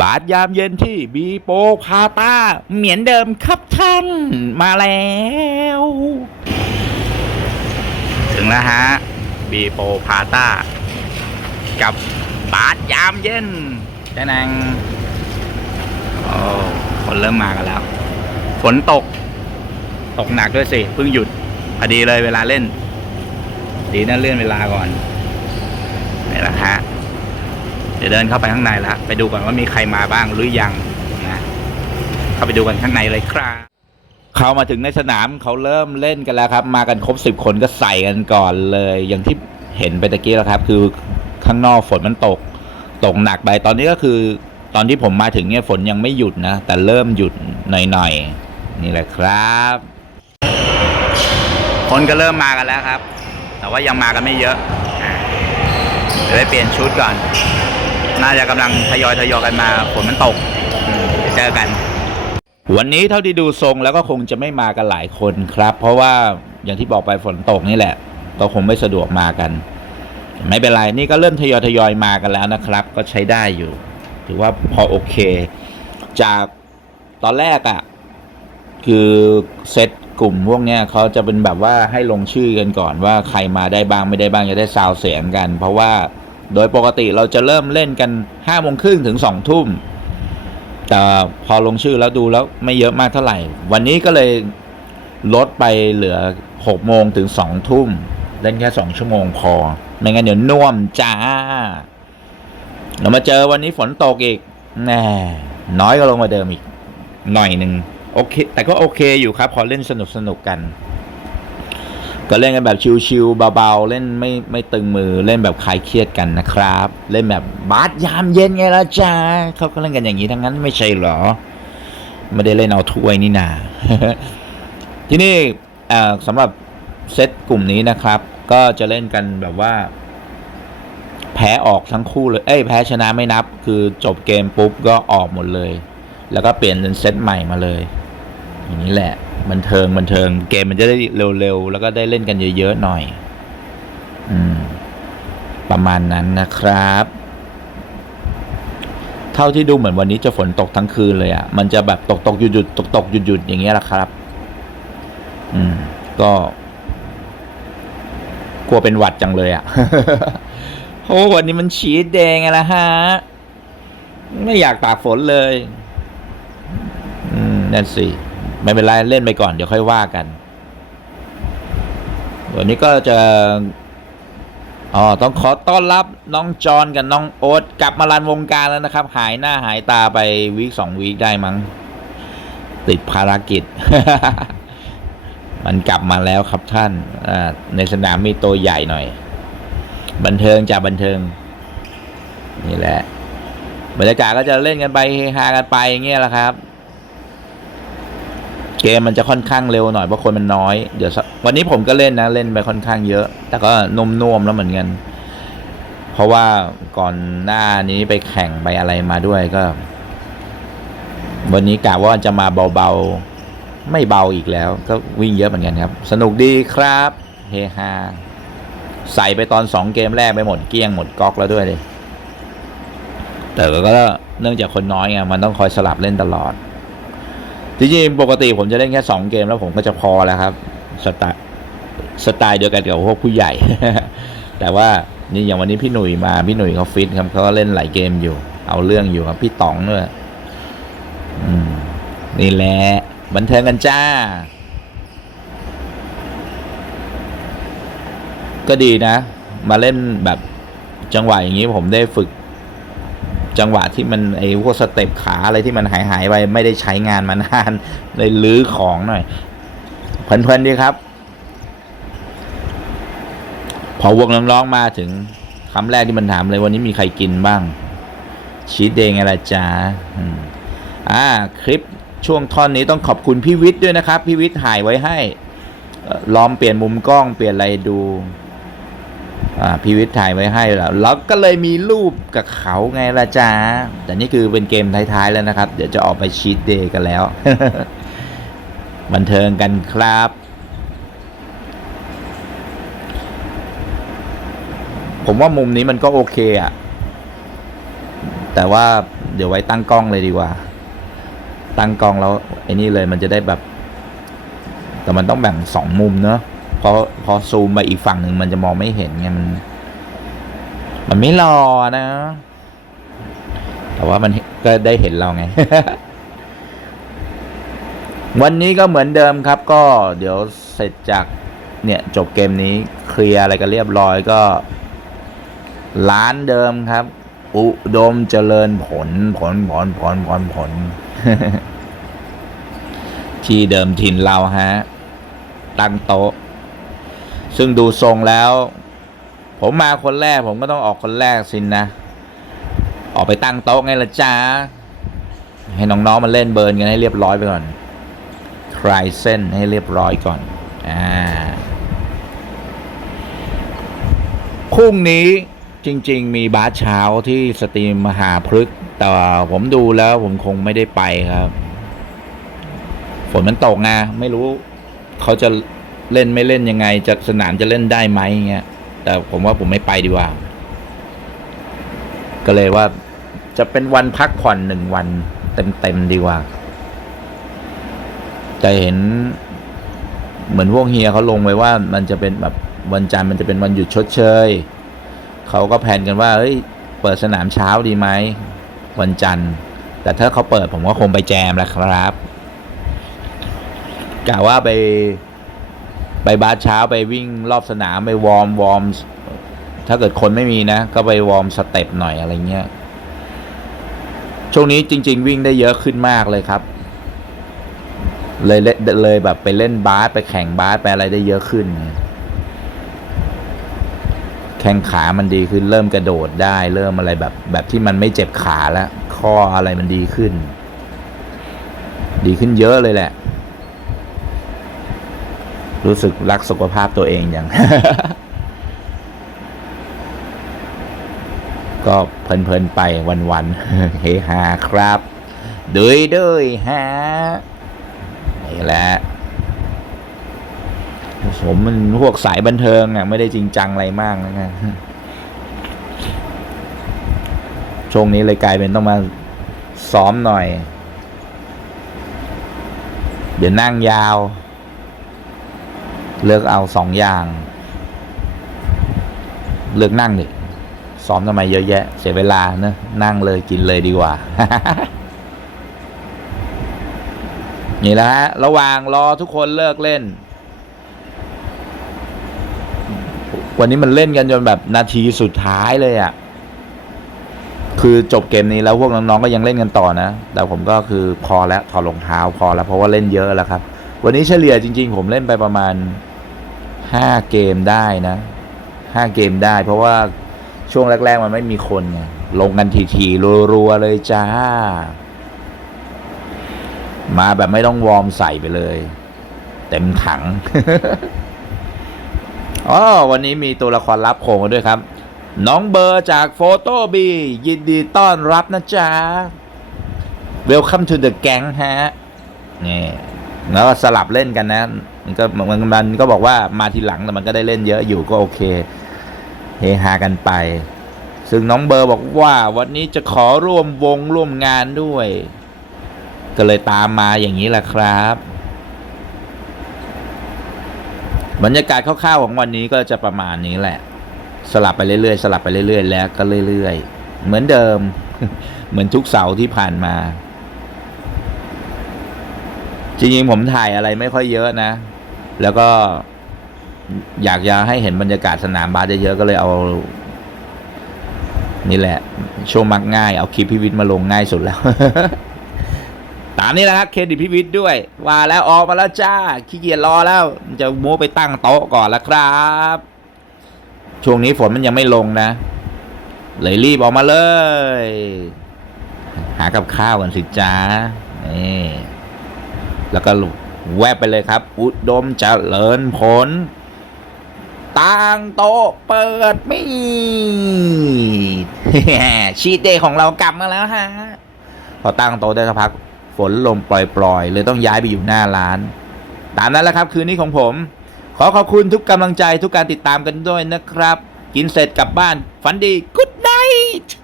บาสยามเย็นที่บีโปพาต้า เหมือนเดิมครับท่าน มาแล้ว ถึงแล้วฮะ บีโปพาต้า กับบาสยามเย็นจ้านางโอ้คนเริ่มมากันแล้ว ฝนตก ตกหนักด้วยสิ เพิ่งหยุด พอดีเลยเวลาเล่น ดีนั่นเลื่อนเวลาก่อนนี่แหละฮะ ดี๋ยวเดินเข้าไปข้างในละไปดูก่อนว่ามีใครมาบ้างหรือยังนะเข้าไปดูกันข้างในเลยครับเข้ามาถึงในสนามเขาเริ่มเล่นกันแล้วครับ มากันครบสิบคนก็ใส่กันก่อนเลย อย่างที่เห็นไปตะกี้แล้วครับ คือข้างนอกฝนมันตก ตกหนักไปตอนนี้ก็คือตอนที่ผมมาถึงเนี่ยฝนยังไม่หยุดนะ แต่เริ่มหยุดหน่อยๆ นี่แหละครับ คนก็เริ่มมากันแล้วครับ แต่ว่ายังมากันไม่เยอะเดี๋ยวไปเปลี่ยนชุดก่อน น่าจะกำลังทยอยทยอยกันมาฝนมันตกเดี๋ยวเจอกัน วันนี้เท่าที่ดูทรงแล้วก็คงจะไม่มากันหลายคนครับ เพราะว่าอย่างที่บอกไปฝนตกนี่แหละ ก็คงไม่สะดวกมากัน ไม่เป็นไรนี่ก็เริ่มทยอยทยอยมากันแล้วนะครับ ก็ใช้ได้อยู่ ถือว่าพอโอเค จากตอนแรกอะ่ะคือเซตกลุ่มพวกเนี้ยเขาจะเป็นแบบว่าให้ลงชื่อกันก่อนว่าใครมาได้บ้างไม่ได้บ้างจะได้ซาวเสียงกัน เพราะว่า โดยปกติเราจะเริ่มเล่นกันห้าโมงครึ่งถึงสองทุ่ม แต่พอลงชื่อแล้วดูแล้วไม่เยอะมากเท่าไหร่ วันนี้ก็เลยลดไปเหลือหกโมงถึงสองทุ่ม เล่นแค่สองชั่วโมงพอ ไม่งั้นเดี๋ยวน่วมจ้า เรามาเจอวันนี้ฝนตกอีกแน่น้อยก็ลงมาเดิมอีก หน่อยหนึ่งโอเค แต่ก็โอเคอยู่ครับ พอเล่นสนุกสนุกกัน ก็เล่นกันแบบชิวๆเบาๆ เล่นไม่ไม่ตึงมือเล่นแบบคลายเครียดกันนะครับ เล่นแบบบาสยามเย็นไงล่ะจ้าเขาก็เล่นกันอย่างนี้ทั้งนั้นไม่ใช่เหรอ ไม่ได้เล่นเอาถ้วยนี่นาที่นี่เอ่อสำหรับเซตกลุ่มนี้นะครับ ก็จะเล่นกันแบบว่า แพ้ออกทั้งคู่เลย เอ้ยแพ้ชนะไม่นับ คือจบเกมปุ๊บก็ออกหมดเลย แล้วก็เปลี่ยนเป็นเซตใหม่มาเลย อย่างนี้แหละ บันเทิงบันเทิง เกมมันจะได้เร็วๆ แล้วก็ได้เล่นกันเยอะๆหน่อย อืม ประมาณนั้นนะครับ เท่าที่ดูเหมือนวันนี้จะฝนตกทั้งคืนเลยอะ่ะ มันจะแบบตกตกหยุดหยุดตกตกหยุดหยุดอย่างเงี้ยแหละครับ อืม ก็ กลัวเป็นหวัดจังเลยอะ่ะโอ้วันนี้มันชีดแดงไงล่ะฮะ ไม่อยากตากฝนเลย อืมนั่นสิ ไม่เป็นไรเล่นไปก่อนเดี๋ยวค่อยว่ากัน วันนี้ก็จะอ๋อต้องขอต้อนรับน้องจอนกับน้องโอ๊ตกลับมาลันวงการแล้วนะครับ หายหน้าหายตาไปวีคสองวีคได้มั้ง ติดภารกิจ มันกลับมาแล้วครับท่านในสนามมีตัวใหญ่หน่อย บันเทิงจากบันเทิง นี่แหละบรรยากาศก็จะเล่นกันไปเฮฮากันไปอย่างเงี้ยแหละครับ กมมันจะค่อนข้างเร็วหน่อยเพราะคนมันน้อย เดี๋ยววันนี้ผมก็เล่นนะเล่นไปค่อนข้างเยอะ แต่ก็นุ่มๆแล้วเหมือนกัน เพราะว่าก่อนหน้านี้ไปแข่งไปอะไรมาด้วยก็ วันนี้กะว่าจะมาเบาๆ ไม่เบาอีกแล้ว ก็วิ่งเยอะเหมือนกันครับ สนุกดีครับเฮฮาใส่ไปตอนสองเกมแรกไปหมดเกี้ยงหมดก๊อกแล้วด้วยเลยแต่ก็เนื่องจากคนน้อยไงมันต้องคอยสลับเล่นตลอด จริงๆปกติผมจะเล่นแค่สองเกมแล้วผมก็จะพอแล้วครับสไตล์สไตล์เดียวกันกับพวกผู้ใหญ่ แต่ว่านี่อย่างวันนี้พี่หนุ่ยมาพี่หนุ่ยเขาฟิตครับเขาก็เล่นหลายเกมอยู่ เอาเรื่องอยู่ครับพี่ต๋องด้วยนี่แหละบันเทิงกันจ้า ก็ดีนะ มาเล่นแบบจังหวะอย่างนี้ผมได้ฝึก จังหวะที่มันไอ้พวกสเต็ปขาอะไรที่มันหายหายๆไปไม่ได้ใช้งานมานานเลยลื้อของหน่อยเพลินๆดีครับ พอวงน้องๆมาถึงคำแรกที่มันถามเลยวันนี้มีใครกินบ้าง ชีสเดงอะไรจ้าอ่าคลิปช่วงท่อนนี้ต้องขอบคุณพี่วิทย์ด้วยนะครับ พี่วิทย์ถ่ายไว้ให้เอ่อลองเปลี่ยนมุมกล้องเปลี่ยนอะไรดู พีวิทย์ถ่ายไว้ให้แล้วแล้วก็เลยมีรูปกับเขาไงล่ะจ้าแต่นี่คือเป็นเกมท้ายๆแล้วนะครับ เดี๋ยวจะออกไปชีตเดย์กันแล้ว บันเทิงกันครับ ผมว่ามุมนี้มันก็โอเคอะแต่ว่าเดี๋ยวไว้ตั้งกล้องเลยดีกว่า ตั้งกล้องแล้วไอ้นี่เลยมันจะได้แบบ แต่มันต้องแบ่งสองมุมเนอะ พราะพอซูมไปอีกฝั่งหนึ่งมันจะมองไม่เห็นไงมัน มันไม่รอนะ แต่ว่ามันก็ได้เห็นเราไง วันนี้ก็เหมือนเดิมครับ ก็เดี๋ยวเสร็จจากเนี่ยจบเกมนี้เคลียร์อะไรกันเรียบร้อยก็ร้านเดิมครับ อุดมเจริญผลผลผลผลผลผล ที่เดิมถิ่นเราฮะ ตั้งโต๊ะ ซึ่งดูทรงแล้ว ผมมาคนแรกผมก็ต้องออกคนแรกสินนะ ออกไปตั้งโต๊ะไงละจ้าให้น้องๆมาเล่นเบิร์นกันให้เรียบร้อยไปก่อนคลายเส้นให้เรียบร้อยก่อน อ่าพรุ่งนี้จริง ๆ มีบาสเช้าที่สตรีมมหาพฤกษ์แต่ผมดูแล้วผมคงไม่ได้ไปครับ ฝนมันตกไงไม่รู้เขาจะ เล่นไม่เล่นยังไงจะสนามจะเล่นได้ไหมเงี้ยแต่ผมว่าผมไม่ไปดีกว่า ก็เลยว่าจะเป็นวันพักผ่อนหนึ่งวันเต็มๆดีกว่าแต่เห็น เหมือนพวกเฮียเขาลงไว้ว่ามันจะเป็นแบบวันจันทร์มันจะเป็นวันหยุดชดเชยเขาก็แผนกันว่าเฮ้ยเปิดสนามเช้าดีไหมวันจันทร์ แต่ถ้าเขาเปิดผมก็คงไปแจมแหละครับกะว่าไป ไปบาสเช้าไปวิ่งรอบสนามไปวอร์มวอร์มถ้าเกิดคนไม่มีนะ ก็ไปวอร์มสเต็ปหน่อยอะไรเงี้ยช่วงนี้จริง ๆ วิ่งได้เยอะขึ้นมากเลยครับ เลยเลยแบบไปเล่นบาสไปแข่งบาสไปอะไรได้เยอะขึ้น แข้งขามันดีขึ้น เริ่มกระโดดได้เริ่มอะไรแบบ แบบที่มันไม่เจ็บขาแล้วข้ออะไรมันดีขึ้น ดีขึ้นเยอะเลยแหละ รู้สึกรักสุขภาพตัวเองอย่าง ก็เพลินๆไปวันๆเฮฮาครับเดยเดยฮะนี่แหละผมมันพวกสายบันเทิงอะ ไม่ได้จริงจังอะไรมากนะช่วงนี้เลยกลายเป็นต้องมาซ้อมหน่อย เดี๋ยวนั่งยาว เลือกเอาสองอย่าง เลือกนั่งดิซ้อมทำไมเยอะแยะ เสียเวลาเนะนั่งเลยกินเลยดีกว่า นี่แหละฮะ ระหว่างรอทุกคนเลิกเล่น วันนี้มันเล่นกันจนแบบนาทีสุดท้ายเลยอะ่ะ คือจบเกมนี้แล้วพวกน้องๆก็ยังเล่นกันต่อนะ แต่ผมก็คือพอแล้วถอดรองเท้าพอแล้วเพราะว่าเล่นเยอะแล้วครับ วันนี้เฉลี่ยจริง ๆ ผมเล่นไปประมาณ ห้าเกมได้นะห้าเกมได้ เพราะว่าช่วงแรก ๆ มันไม่มีคนไงลงกันทีๆรัวๆเลยจ้า มาแบบไม่ต้องวอร์มใส่ไปเลย เต็มถังอ๋อวันนี้มีตัวละครลับโผล่มาด้วยครับ น้องเบอร์จากโฟโต้บียินดีต้อนรับนะจ๊ะ Welcome to the gang ฮะ นี่ แล้วสลับเล่นกันนะ มันก็มันมันก็บอกว่ามาทีหลังแต่มันก็ได้เล่นเยอะอยู่ก็โอเค เฮฮากันไป ซึ่งน้องเบอร์บอกว่า วันนี้จะขอร่วมวงร่วมงานด้วย ก็เลยตามมาอย่างนี้แหละครับ บรรยากาศคร่าวๆของวันนี้ก็จะประมาณนี้แหละ สลับไปเรื่อยๆ สลับไปเรื่อยๆ แล้วก็เรื่อยๆ เหมือนเดิม เหมือนทุกเสาร์ที่ผ่านมาจริงๆผมถ่ายอะไรไม่ค่อยเยอะนะ แล้วก็อยากจะให้เห็นบรรยากาศสนามบาสเยอะๆก็เลยเอา นี่แหละ โชว์มักง่าย เอาคลิปพิวิทย์มาลงง่ายสุดแล้ว ตามนี้แหละครับเครดิตพิวิทย์ด้วย ว่าแล้วออกมาแล้วจ้าขี้เกียจรอแล้ว จะโม้ไปตั้งโต๊ะก่อนล้วครับ ช่วงนี้ฝนมันยังไม่ลงนะ เลยรีบออกมาเลย หากับข้าวกันสิจ้านี่แล้วก็ แวบไปเลยครับ อุดมเจริญผลตั้งโตเปิดมีดชีเดของเรากลับมาแล้วฮะ พอตั้งโตได้สักพัก ฝนลงปล่อยๆ เลยต้องย้ายไปอยู่หน้าร้าน ตามนั้นแหละครับคืนนี้ของผม ขอขอบคุณทุกกำลังใจทุกการติดตามกันด้วยนะครับ กินเสร็จกลับบ้าน ฝันดีกุ๊ดไนท์